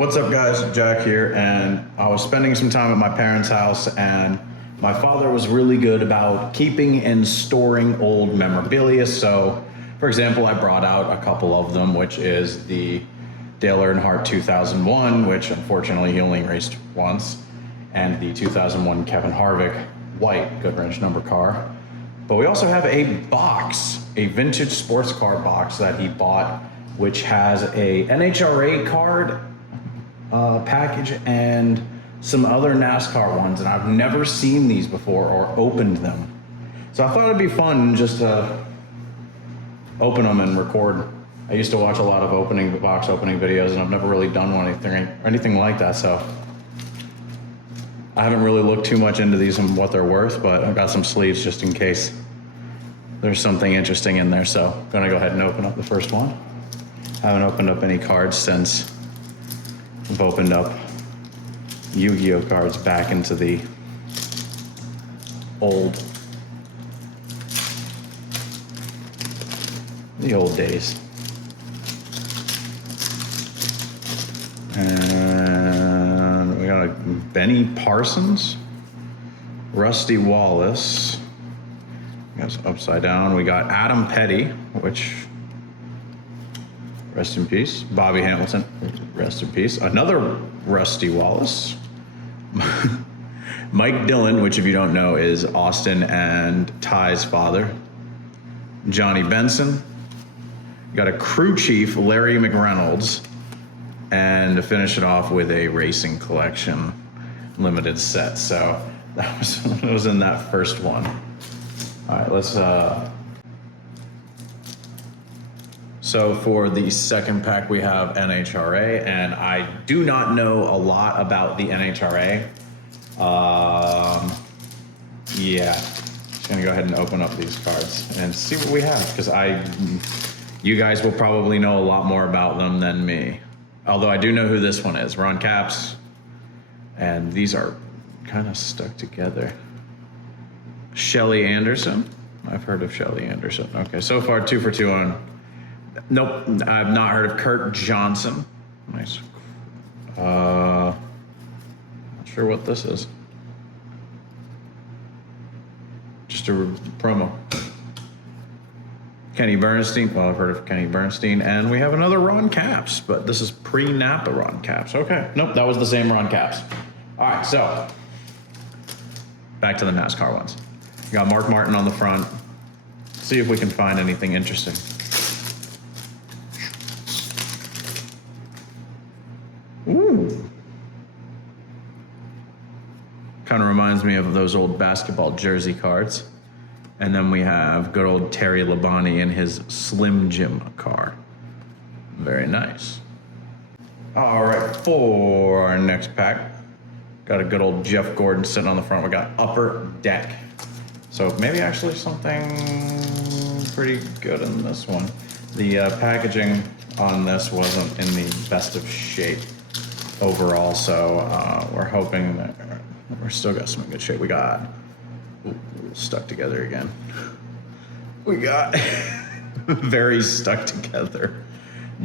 What's up guys, Jack here, and I was spending some time at my parents' house, and my father was really good about keeping and storing old memorabilia. So, for example, I brought out a couple of them, which is the Dale Earnhardt 2001, which unfortunately he only raced once, and the 2001 Kevin Harvick white Goodwrench number car. But we also have a box, a vintage sports car box that he bought, which has a NHRA card package and some other NASCAR ones, and I've never seen these before or opened them. So I thought it'd be fun just to open them and record. I used to watch a lot of box opening videos, and I've never really done anything like that, so I haven't really looked too much into these and what they're worth, but I've got some sleeves just in case there's something interesting in there. So I'm gonna go ahead and open up the first one. I haven't opened up any cards since I've opened up Yu-Gi-Oh cards back into the old days. And we got a Benny Parsons, Rusty Wallace, that's upside down. We got Adam Petty, which, rest in peace. Bobby Hamilton, rest in peace. Another Rusty Wallace. Mike Dillon, which if you don't know is Austin and Ty's father. Johnny Benson. Got a crew chief, Larry McReynolds. And to finish it off with a Racing Collection limited set. So that was in that first one. All right, let's so for the second pack, we have NHRA, and I do not know a lot about the NHRA. Yeah, just gonna go ahead and open up these cards and see what we have, because you guys will probably know a lot more about them than me. Although I do know who this one is, Ron Capps, and these are kind of stuck together. Shelly Anderson, I've heard of Shelly Anderson. Okay, so far 2 for 2 on. Nope, I've not heard of Kurt Johnson. Nice. Not sure what this is. Just a promo. Kenny Bernstein. Well, I've heard of Kenny Bernstein, and we have another Ron Capps, but this is pre-Napa Ron Capps. Okay, nope, that was the same Ron Capps. All right, so back to the NASCAR ones. We got Mark Martin on the front. See if we can find anything interesting. Ooh. Kind of reminds me of those old basketball jersey cards. And then we have good old Terry Labonte in his Slim Jim car. Very nice. All right, for our next pack, got a good old Jeff Gordon sitting on the front. We got Upper Deck. So maybe actually something pretty good in this one. The packaging on this wasn't in the best of shape overall, so we're hoping that we're still got some good shape. We got stuck together again. We got very stuck together.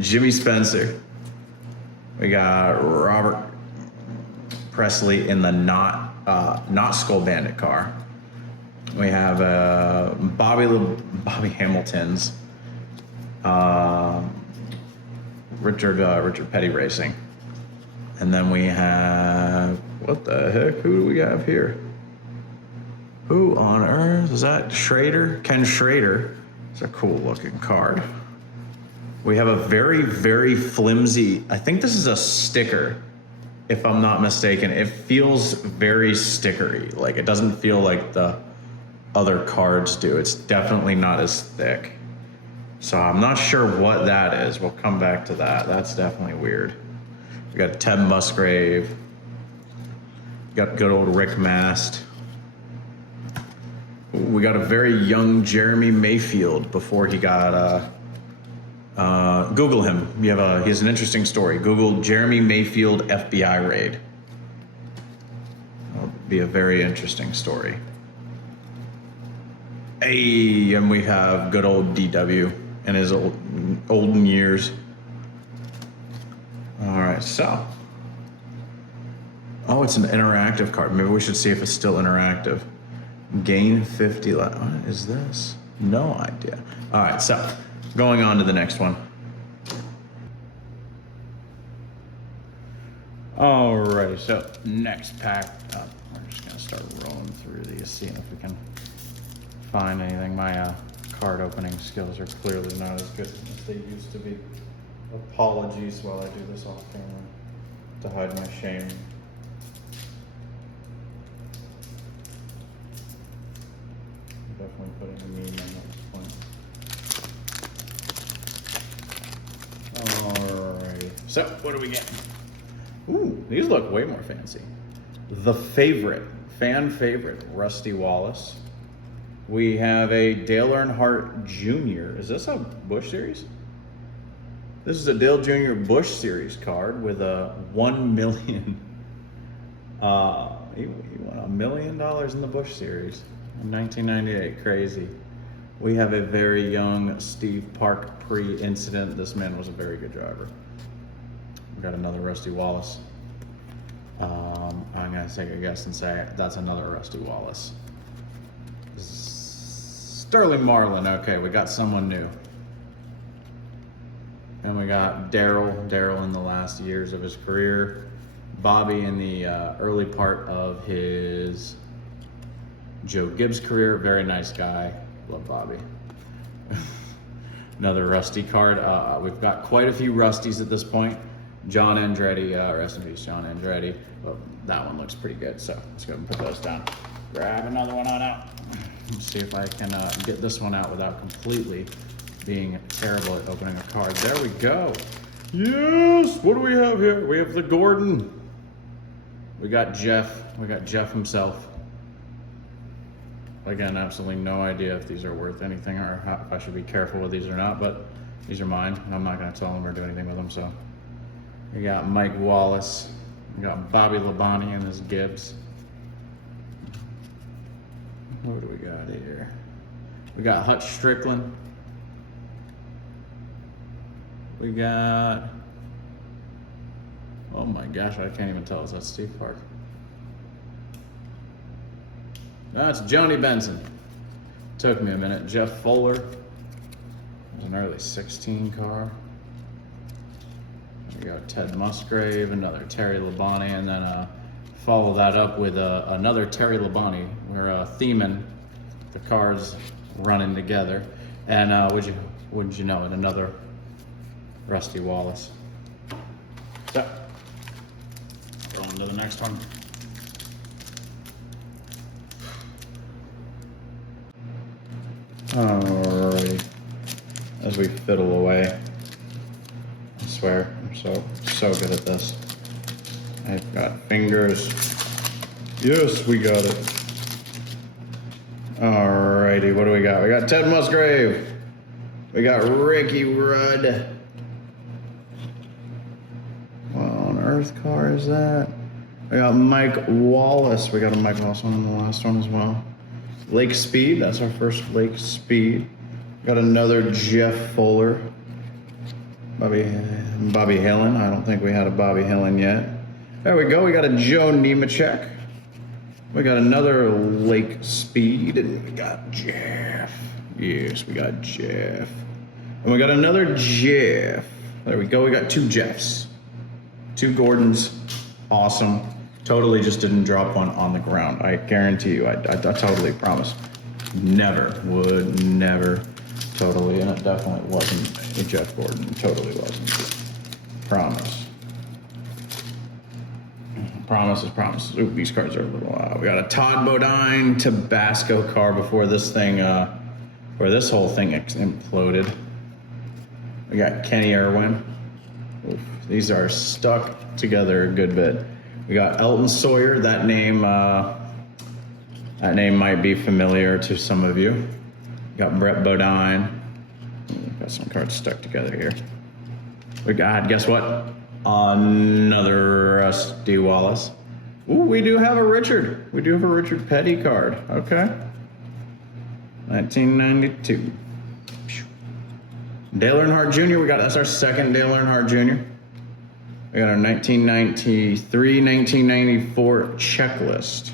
Jimmy Spencer. We got Robert Presley in the not Skull Bandit car. We have Bobby Hamilton's Richard Petty Racing. And then we have, what the heck, who do we have here? Who on earth, is that Schrader? Ken Schrader. It's a cool looking card. We have a very, very flimsy, I think this is a sticker, if I'm not mistaken. It feels very stickery. Like, it doesn't feel like the other cards do. It's definitely not as thick. So I'm not sure what that is. We'll come back to that. That's definitely weird. We got Ted Musgrave. Got good old Rick Mast. We got a very young Jeremy Mayfield before he got, Google him. He has an interesting story. Google Jeremy Mayfield FBI raid. That'll be a very interesting story. Hey, and we have good old DW in his olden years. All right, so Oh, it's an interactive card. Maybe we should see if it's still interactive. Gain 50. What is this? No idea. All right, so going on to the next one. Alrighty, so next pack up. We're just gonna start rolling through these, seeing if we can find anything. My card opening skills are clearly not as good as they used to be. Apologies while I do this off camera to hide my shame. I'm definitely putting a meme in at this point. Alrighty, so what do we get? Ooh, these look way more fancy. The favorite, fan favorite, Rusty Wallace. We have a Dale Earnhardt Jr. Is this a Busch Series? This is a Dale Jr. Busch Series card with a 1 million. He won $1 million in the Busch Series in 1998. Crazy. We have a very young Steve Park pre-incident. This man was a very good driver. We got another Rusty Wallace. I'm gonna take a guess and say that's another Rusty Wallace. Sterling Marlin. Okay, we got someone new. And we got Daryl in the last years of his career. Bobby in the early part of his Joe Gibbs career. Very nice guy. Love Bobby. Another Rusty card. We've got quite a few Rusties at this point. John Andretti, rest in peace, John Andretti. Well, that one looks pretty good, so let's go and put those down. Grab another one on out. Let's see if I can get this one out without completely being terrible at opening a card. There we go. Yes, what do we have here? We have the Gordon. We got Jeff. We got Jeff himself. Again, absolutely no idea if these are worth anything or if I should be careful with these or not, but these are mine. I'm not gonna tell them or do anything with them, so. We got Mike Wallace. We got Bobby Labonte and his Gibbs. What do we got here? We got Hutch Stricklin. We got, oh my gosh, I can't even tell. Is that Steve Park? That's Joni Benson. Took me a minute. Jeff Fuller. It was an early 16 car. We got Ted Musgrave, another Terry Labonte, and then follow that up with another Terry Labonte. We're theming the cars running together. And wouldn't you know it, another Rusty Wallace. So, rolling to the next one. Alrighty. As we fiddle away, I swear, I'm so good at this. I've got fingers. Yes, we got it. Alrighty, what do we got? We got Ted Musgrave. We got Ricky Rudd. What on earth car is that? We got Mike Wallace. We got a Mike Wallace one in the last one as well. Lake Speed, that's our first Lake Speed. Got another Jeff Fuller. Bobby Hillin. I don't think we had a Bobby Hillin yet. There we go. We got a Joe Nemechek. We got another Lake Speed, and we got Jeff. Yes, we got Jeff. And we got another Jeff. There we go. We got two Jeffs. Two Gordons. Awesome. Totally just didn't drop one on the ground. I guarantee you. I totally promise. Never. Totally. And it definitely wasn't a Jeff Gordon. It totally wasn't. Promise. Promise is promise. Ooh, these cards are a little we got a Todd Bodine Tabasco car before this thing, where this whole thing imploded. We got Kenny Irwin. Oof, these are stuck together a good bit. We got Elton Sawyer. That name might be familiar to some of you. We got Brett Bodine. We've got some cards stuck together here. We got, guess what? Another Rusty Wallace. Ooh, we do have a Richard. We do have a Richard Petty card. Okay. 1992. Dale Earnhardt Jr. That's our second Dale Earnhardt Jr. We We got our 1993, 1994 checklist.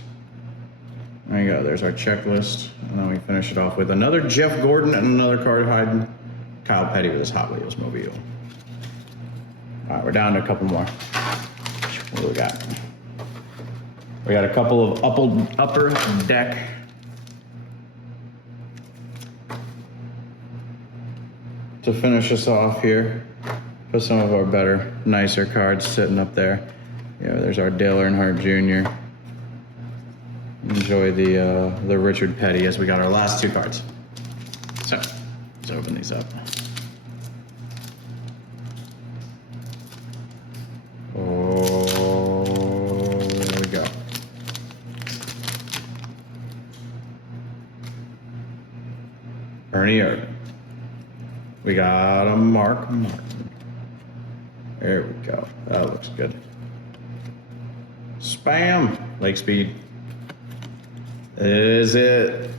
There you go, there's our checklist. And then we finish it off with another Jeff Gordon and another card hiding Kyle Petty with his Hot Wheels mobile. All right, we're down to a couple more. What do we got? We got a couple of upper deck. To finish us off here, put some of our better, nicer cards sitting up there. Yeah, there's our Dale Earnhardt Jr. Enjoy the Richard Petty as we got our last two cards. So, let's open these up. Oh, there we go. Ernie Irvin. We got a Mark Martin. There we go. That looks good. Spam. Lake Speed. Is it?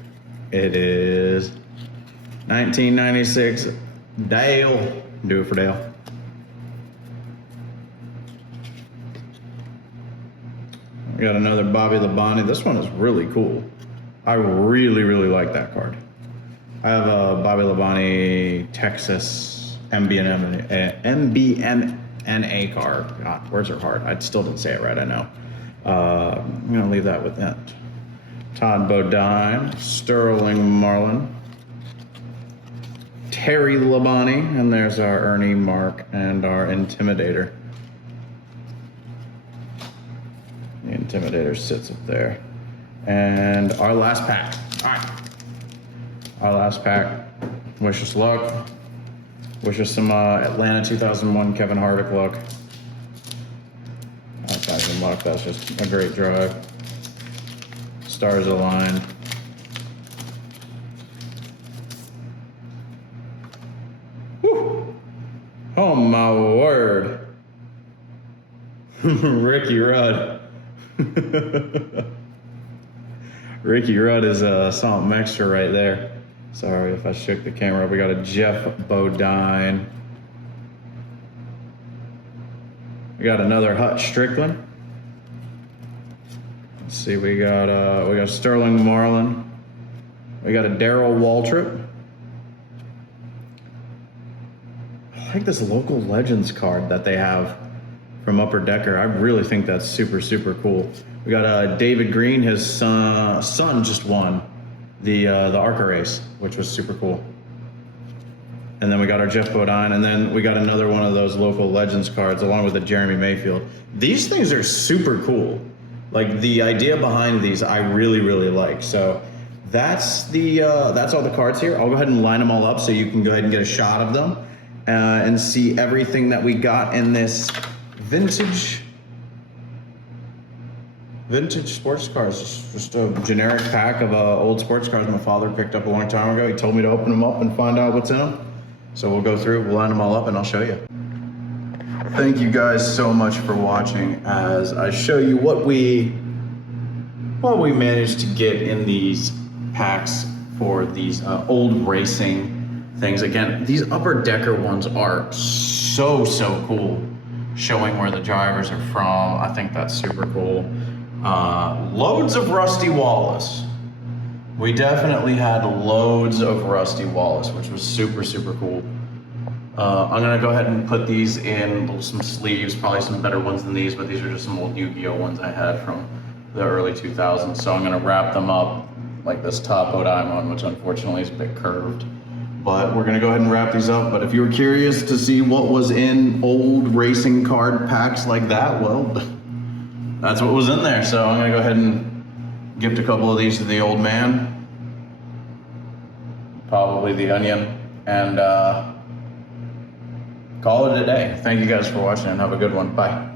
It is. 1996 Dale. Do it for Dale. We got another Bobby Labonte. This one is really cool. I really, really like that card. I have a Bobby Labonte Texas MBNA card. God, words are hard. I still didn't say it right, I know. I'm going to leave that with that. Todd Bodine, Sterling Marlin, Terry Labonte, and there's our Ernie Mark and our Intimidator. The Intimidator sits up there. And our last pack. All right. Our last pack. Wish us luck. Wish us some Atlanta 2001 Kevin Harvick luck. That's not even luck. That's just a great drive. Stars aligned. Whew. Oh my word. Ricky Rudd. Ricky Rudd is something extra right there. Sorry if I shook the camera. We got a Jeff Bodine. We got another Hut Stricklin. Let's see, we got Sterling Marlin. We got a Darrell Waltrip. I like this local legends card that they have from Upper Decker. I really think that's super, super cool. We got David Green. His son just won the ARCA race, which was super cool. And then we got our Jeff Bodine, and then we got another one of those local legends cards along with the Jeremy Mayfield. These things are super cool. Like, the idea behind these, I really, really like. So that's all the cards here. I'll go ahead and line them all up so you can go ahead and get a shot of them and see everything that we got in this vintage sports cars. Just a generic pack of old sports cars my father picked up a long time ago. He told me to open them up and find out what's in them. So we'll go through, we'll line them all up, and I'll show you. Thank you guys so much for watching as I show you what we managed to get in these packs for these old racing things. Again, these Upper Decker ones are so cool, showing where the drivers are from. I think that's super cool. Loads of Rusty Wallace. We definitely had loads of Rusty Wallace, which was super cool. I'm gonna go ahead and put these in some sleeves, probably some better ones than these, but these are just some old Yu-Gi-Oh ones I had from the early 2000s. So I'm gonna wrap them up like this top Bodine one, which unfortunately is a bit curved. But we're gonna go ahead and wrap these up. But if you were curious to see what was in old racing card packs like that, well, that's what was in there. So I'm gonna go ahead and gift a couple of these to the old man, probably the onion, and call it a day. Thank you guys for watching and have a good one. Bye.